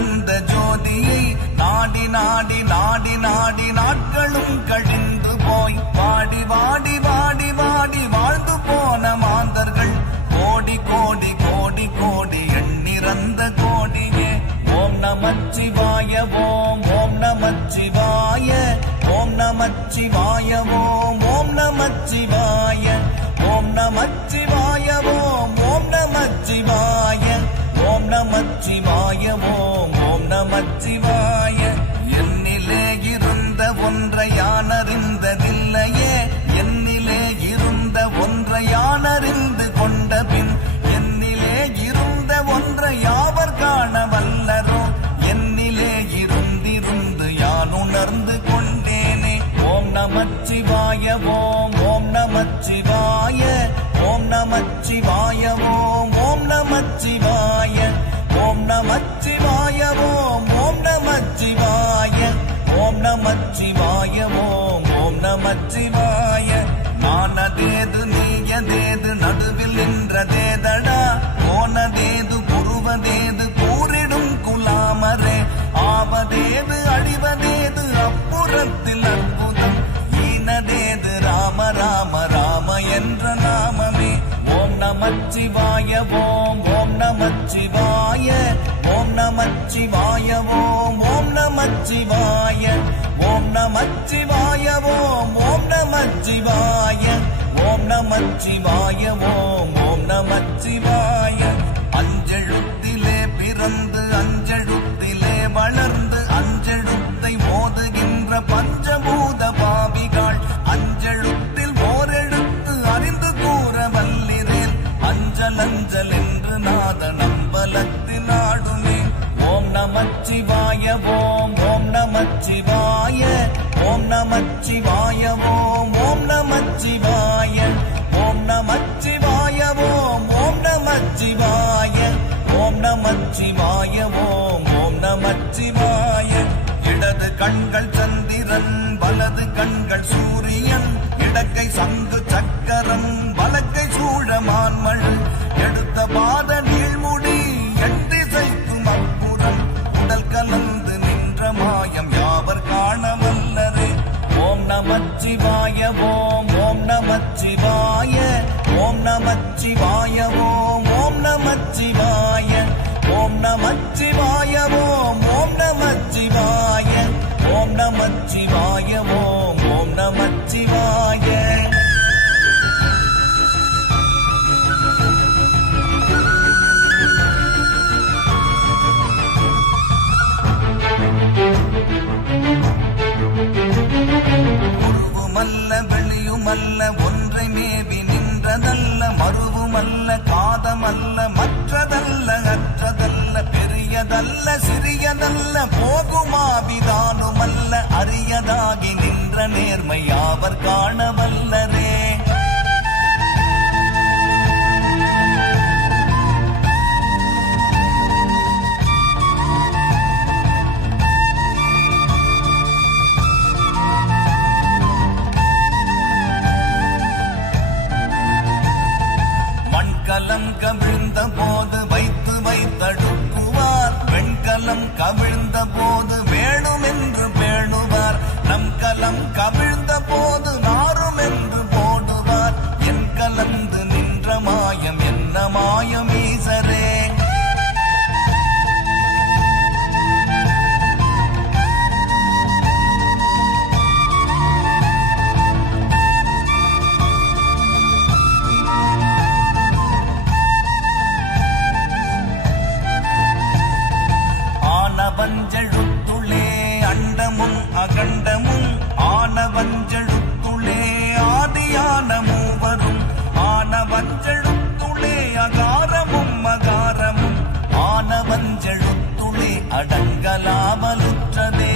பிறந்த ஜோதியை நாடி நாடி நாடி நாடி நாட்களும் கழிந்து போய் வாடி வாடி வாடி வாடி வாழ்ந்து போன மாந்தர்கள் கோடி கோடி கோடி கோடி எண்ணிறந்த கோடியே. ஓம் நமச்சிவாய ஓம் ஓம் நமச்சிவாய ஓம் நமச்சிவாய ஓம் ஓம் நமச்சிவாய ஓம் நமச்சிவாய ஓம் ஓம் நமச்சிவாய ஓம் நமச்சிவாய ஓம் ஓம் நமச்சிவாய. என்னிலே இருந்த ஒன்றை யானறிந்ததில்லையே, என்னிலே இருந்த ஒன்றை யானறிந்து கொண்ட பின் என்னிலே இருந்த ஒன்றை யாவர் காண வல்லரோ, என்னிலே இருந்திருந்து யான் உணர்ந்து கொண்டேனே. ஓம் நமச்சிவாய ஓம் ஓம் நமச்சிவாய ஓம் நமச்சிவாய ஓம் ஓம் நமச்சிவாய ஓம் நமச்சிவாய ஓம் ஓம் நமச்சிவாய ஓம் நமச்சிவாய ஓம் ஓம் நமச்சிவாய. நானதேது நீயதேது நடுவில் நின்றதேதடா, போனதேது புருவதேது கூறிடும் குலாமரே, ஆவதேது அழிவதேது அப்புறத்தில் அற்புதம், ஈனதேது ராம ராம ராம என்ற நாமமே. ஓம் நமச்சிவாய ஓம் ஓம் நமச்சிவாய ஓம் நமச்சிவாய ஓம் ஓம் நமச்சிவாய ஓம் நமச்சிவாய ஓம் ஓம் நமச்சிவாய ஓம் நமச்சிவாய ஓம் ஓம் நமச்சிவாய. அஞ்செழுத்திலே பிறந்து அஞ்செழுத்திலே வளர்ந்து அஞ்செழுத்தை ஓதுகின்ற பஞ்சபூத பாவிகள் அஞ்செழுத்தில் ஓரெழுத்து அறிந்து கூற வல்லிரேல், அஞ்சல் அஞ்சல் என்று நாத நம்பலத்தில் ஆடுமே. ஓம் நமச்சிவாய ஓம் ஓம் நமச்சிவாய ஓம் நமச்சிவாய ஓம் ஓம் நமச்சிவாய ஓம் நமச்சிவாய ஓம் ஓம் நமச்சிவாய ஓம் நமச்சிவாய ஓம் ஓம் நமச்சிவாய. இடது கண்கள் சந்திரன் வலது கண்கள் சூரியன், இடக்கை சங்கு சக்கரம் வலக்கை சூழமான்மழு, எடுத்த பாத நீழ்முடி என் திசைக்கும் அப்புறம், உடல் கலந்து நின்ற மாயம் யாவர் காண வல்லரே. ஓம் நமச்சிவாய ஓம் ஓம் நமச்சிவாய ஓம் நமச்சிவாய ஓம் ஓம் நமச்சிவாய ஓம் நமச்சிவாய ஓம் ஓம் நமச்சிவாய ஓம் நமச்சிவாய ஓம் ஓம் நமச்சிவாய. உருவுமல்ல வெளியுமல்ல ஒன்றை மேவி நின்றதல்ல, மருவுமல்ல காதமல்ல மற்றதல்ல அற்றதல்ல, பெரியதல்ல சிறியதல்ல போகுமாவிதானுமல்ல, அரியதாகி நின்ற நேர்மை யாவர் காண வல்லரே. மண்கலம் கவிழ்ந்த போது வைத்து வைத்தடுக்குவார், வெண்கலம் கவிழ்ந்த போது வேணும் என்று பேணுவார், நம் கலம் கவிழ்ந்த போது நாரும் என்று போடுவார், என் கலந்து நின்ற மாயம் என்ன மாயம் ஈசரே. ஆனவஞ்செழுத்துளே அண்டமும் அகண்டமும், ஆனவஞ்செழுத்துளே ஆதியான மூவரும், ஆனவஞ்செழுத்துளே அகாரமும் அகாரமும், ஆனவஞ்செழுத்துளே அடங்கலாமலுற்றதே.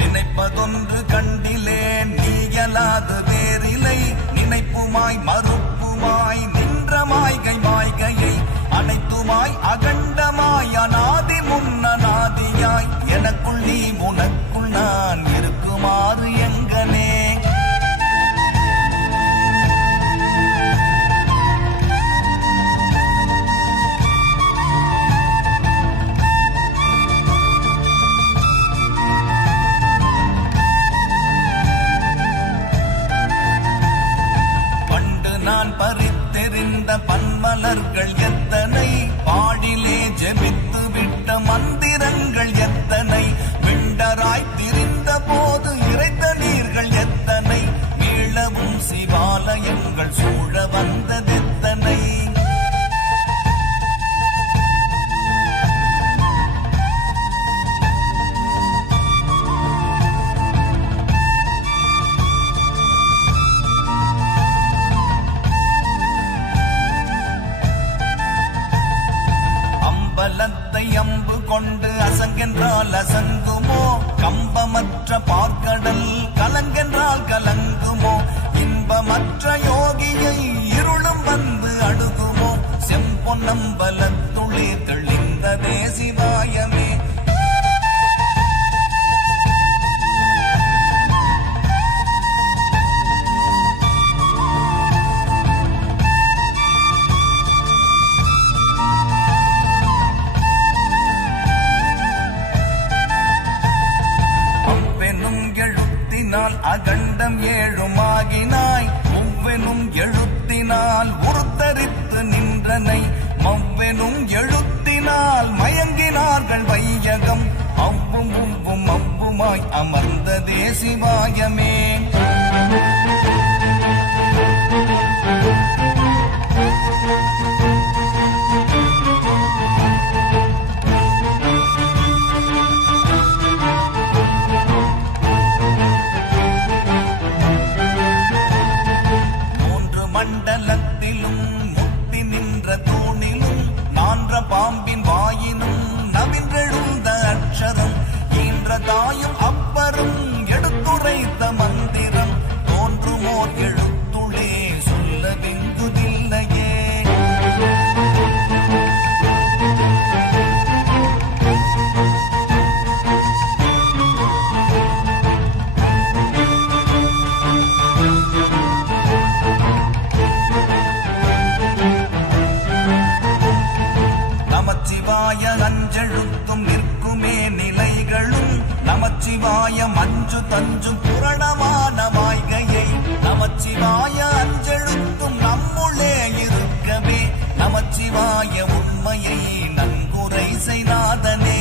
நினைப்பதொன்று கண்டிலேன் நீயலாது வேறிலை, நினைப்புமாய் மறுப்புமாய் நின்ற மாய்கை மாய்கையை அனைத்துமாய் அகண்டமாய் திருவம்பலத்துளே தெளிந்ததே சிவாயமே. அகண்டம் ஏழுமாகினாய் ஒவ்வெனும் எழுத்தினால் உருத்தரித்து நின்றனை மவ்வெனும் எழுத்தினால் மயங்கினார்கள் வையகம் அவ்வும் உவ்வும் அவ்வுமாய் அமர்ந்ததே சிவாயமே. மண்டலத்திலும் முட்டி நின்ற தூணிலும் நான்ற பாம்பின் வாயினும் நவின்றெழுந்த அக்ஷரம் ஈன்ற தாயும் அப்பரும் எடுத்துரைத்த மந்திரம் தோன்றுமோர் எழுத்துளே சொல்ல வெங்குதில்லையே. நமச்சிவாய அஞ்செழுத்தும் நிற்குமே நிலைகளும் நமச்சிவாய மஞ்சு தஞ்சும் புரணமான வாய்கையை நமச்சிவாய அஞ்செழுத்தும் நம்முள்ளே இருக்கவே நமச்சிவாய உண்மையை நன்குரை செய்நாதனே.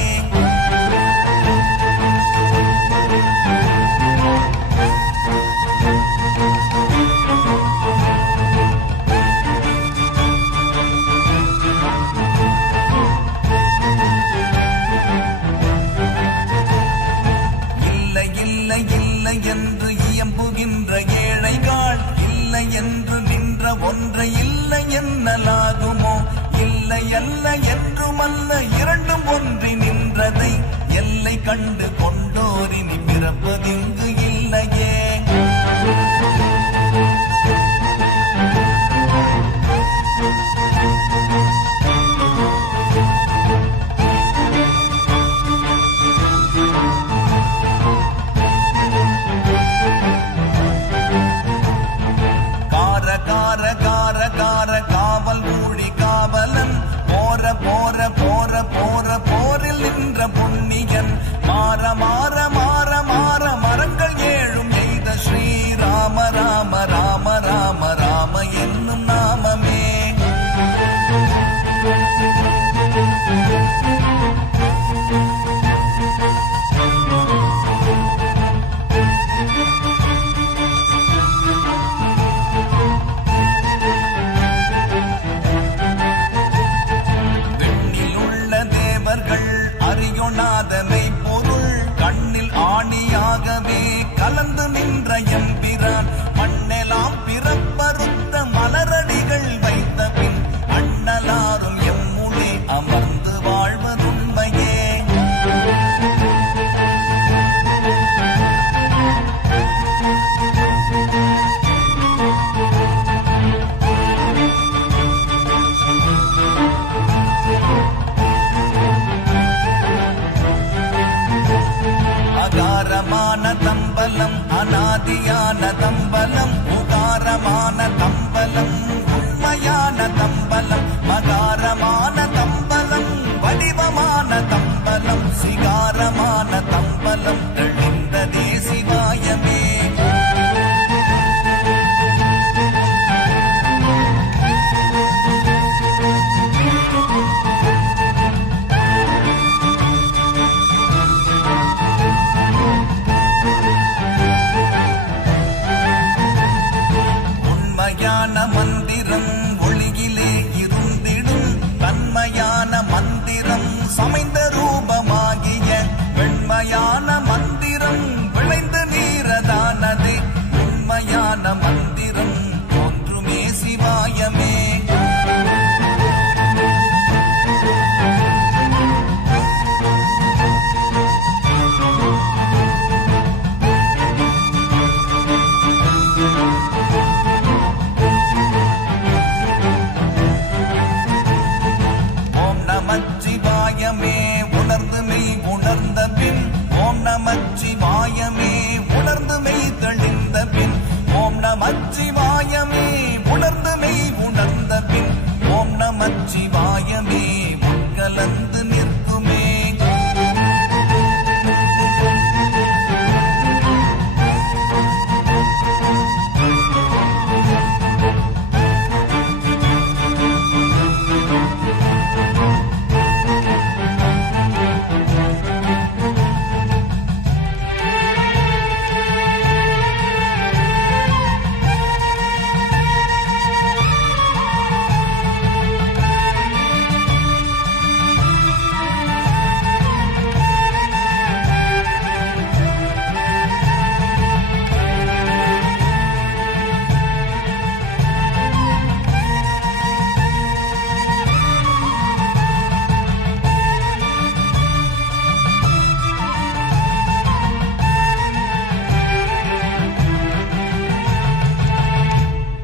என்று இயம்புகின்ற ஏழைகள் இல்லை என்று நின்ற ஒன்றை இல்லை என்னலாகுமோ இல்லை அல்ல என்றுமல்ல இரண்டும் ஒன்றி நின்றதை எல்லை கண்டு கொண்டோரினி பிறப்பதிங்கு இல்லையே. காவல் ஊழி காவலன் போற போற போற போற போரில் நின்ற புண்ணியன் மாற மாற மாற மாற மரங்கள் ஏழும் எய்த ஸ்ரீராம ராம ராம ராம ராம என்னும் நாமமே. அறியொணாதனை பொருள் கண்ணில் ஆணியாகவே கலந்து நின்ற எம்பிரான் மண்ணெலாம் பிறப்பறுத்த மலரடிகள் வைத்த பின் அண்ணலாரும் எம்முளே அமர்ந்து வாழ்வதுண்மையே. அகாரமான தம்பலம் அநாதியான தம்பலம் உகாரமான தம்பலம் உண்மையான தம்பலம் மகாரமான தம்பலம் வடிவமான தம்பலம் சிகாரமான தம்பலம் தெளிந்ததே சிவாயமே. மந்திரம் அச்சி